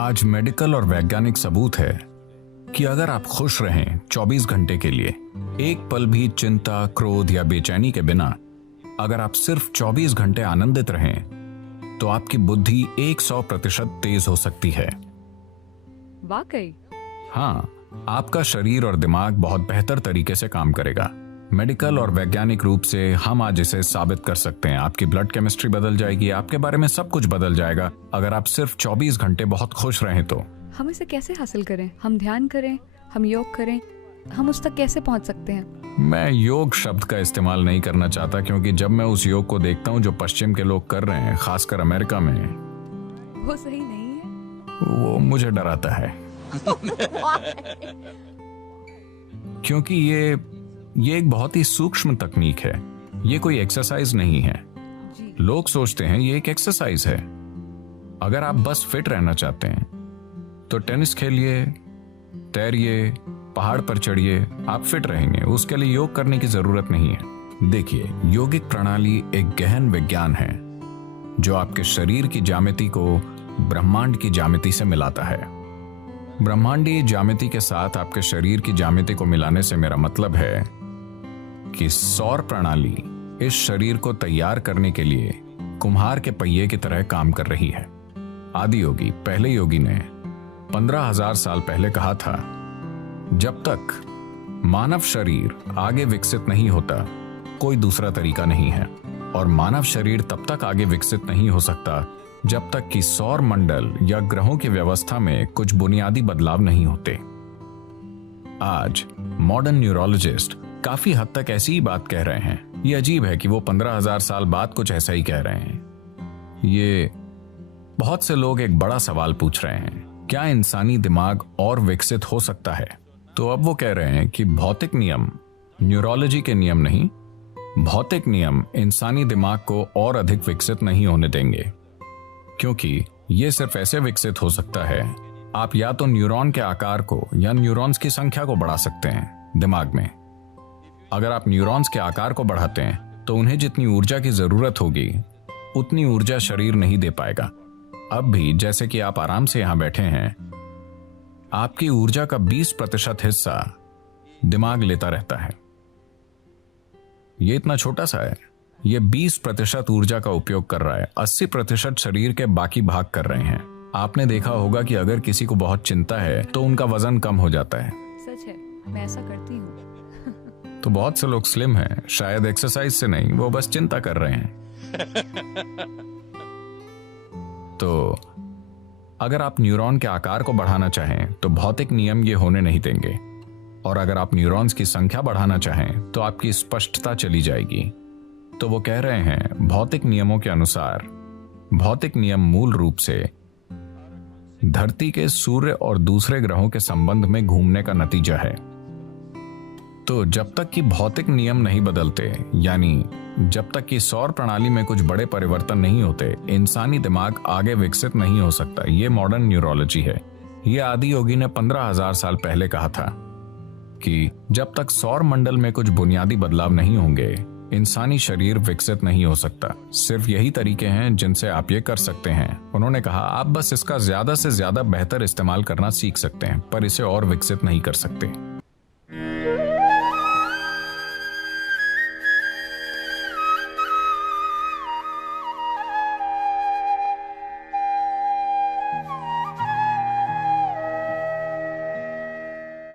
आज मेडिकल और वैज्ञानिक सबूत है कि अगर आप खुश रहें 24 घंटे के लिए, एक पल भी चिंता, क्रोध या बेचैनी के बिना, अगर आप सिर्फ 24 घंटे आनंदित रहें, तो आपकी बुद्धि 100% तेज हो सकती है। वाकई? हाँ, आपका शरीर और दिमाग बहुत बेहतर तरीके से काम करेगा। मेडिकल और वैज्ञानिक रूप से हम आज इसे साबित कर सकते हैं। आपकी ब्लड केमिस्ट्री बदल जाएगी, आपके बारे में सब कुछ बदल जाएगा अगर आप सिर्फ 24 घंटे बहुत खुश रहें तो। हम इसे कैसे हासिल करें? हम ध्यान करें, हम योग करें, हम उस तक कैसे पहुंच सकते हैं? मैं योग शब्द का इस्तेमाल नहीं करना चाहता, क्योंकि जब मैं उस योग को देखता हूँ जो पश्चिम के लोग कर रहे हैं, खासकर अमेरिका में, वो सही नहीं है। वो मुझे डराता है। क्योंकि ये एक बहुत ही सूक्ष्म तकनीक है। ये कोई एक्सरसाइज नहीं है। जी। लोग सोचते हैं ये एक एक्सरसाइज है। अगर आप बस फिट रहना चाहते हैं तो टेनिस खेलिए, तैरिए, पहाड़ पर चढ़िए, आप फिट रहेंगे। उसके लिए योग करने की जरूरत नहीं है। देखिए, योगिक प्रणाली एक गहन विज्ञान है जो आपके शरीर की ज्यामिति को ब्रह्मांड की ज्यामिति से मिलाता है। ब्रह्मांडीय ज्यामिति के साथ आपके शरीर की ज्यामिति को मिलाने से मेरा मतलब है कि सौर प्रणाली इस शरीर को तैयार करने के लिए कुम्हार के पहिए की तरह काम कर रही है। आदि योगी, पहले योगी ने 15,000 साल पहले कहा था, जब तक मानव शरीर आगे विकसित नहीं होता, कोई दूसरा तरीका नहीं है। और मानव शरीर तब तक आगे विकसित नहीं हो सकता जब तक कि सौर मंडल या ग्रहों की व्यवस्था में कुछ बुनियादी बदलाव नहीं होते। आज मॉडर्न न्यूरोलॉजिस्ट काफी हद तक ऐसी ही बात कह रहे हैं। ये अजीब है कि वो 15,000 साल बाद कुछ ऐसा ही कह रहे हैं। ये बहुत से लोग एक बड़ा सवाल पूछ रहे हैं, क्या इंसानी दिमाग और विकसित हो सकता है? तो अब वो कह रहे हैं कि भौतिक नियम, न्यूरोलॉजी के नियम नहीं, भौतिक नियम इंसानी दिमाग को और अधिक विकसित नहीं होने देंगे, क्योंकि ये सिर्फ ऐसे विकसित हो सकता है, आप या तो न्यूरॉन के आकार को या न्यूरॉन्स की संख्या को बढ़ा सकते हैं दिमाग में। अगर आप न्यूरॉन्स के आकार को बढ़ाते हैं तो उन्हें जितनी ऊर्जा की जरूरत होगी उतनी ऊर्जा शरीर नहीं दे पाएगा। अब भी जैसे कि आप आराम से यहां बैठे हैं, आपकी ऊर्जा का 20% हिस्सा दिमाग लेता रहता है। ये इतना छोटा सा है, ये 20% ऊर्जा का उपयोग कर रहा है, 80% शरीर के बाकी भाग कर रहे हैं। आपने देखा होगा कि अगर किसी को बहुत चिंता है तो उनका वजन कम हो जाता है। सच है, मैं ऐसा करती हूँ। तो बहुत से लोग स्लिम हैं, शायद एक्सरसाइज से नहीं, वो बस चिंता कर रहे हैं। तो अगर आप न्यूरॉन के आकार को बढ़ाना चाहें तो भौतिक नियम ये होने नहीं देंगे, और अगर आप न्यूरॉन्स की संख्या बढ़ाना चाहें तो आपकी स्पष्टता चली जाएगी। तो वो कह रहे हैं, भौतिक नियमों के अनुसार भौतिक नियम मूल रूप से धरती के सूर्य और दूसरे ग्रहों के संबंध में घूमने का नतीजा है। तो जब तक कि भौतिक नियम नहीं बदलते, यानी जब तक कि सौर प्रणाली में कुछ बड़े परिवर्तन नहीं होते, इंसानी दिमाग आगे विकसित नहीं हो सकता। ये मॉडर्न न्यूरोलॉजी है। ये आदि योगी ने 15,000 साल पहले कहा था कि जब तक सौर मंडल में कुछ बुनियादी बदलाव नहीं होंगे, इंसानी शरीर विकसित नहीं हो सकता। सिर्फ यही तरीके हैं जिनसे आप ये कर सकते हैं। उन्होंने कहा, आप बस इसका ज्यादा से ज्यादा बेहतर इस्तेमाल करना सीख सकते हैं, पर इसे और विकसित नहीं कर सकते।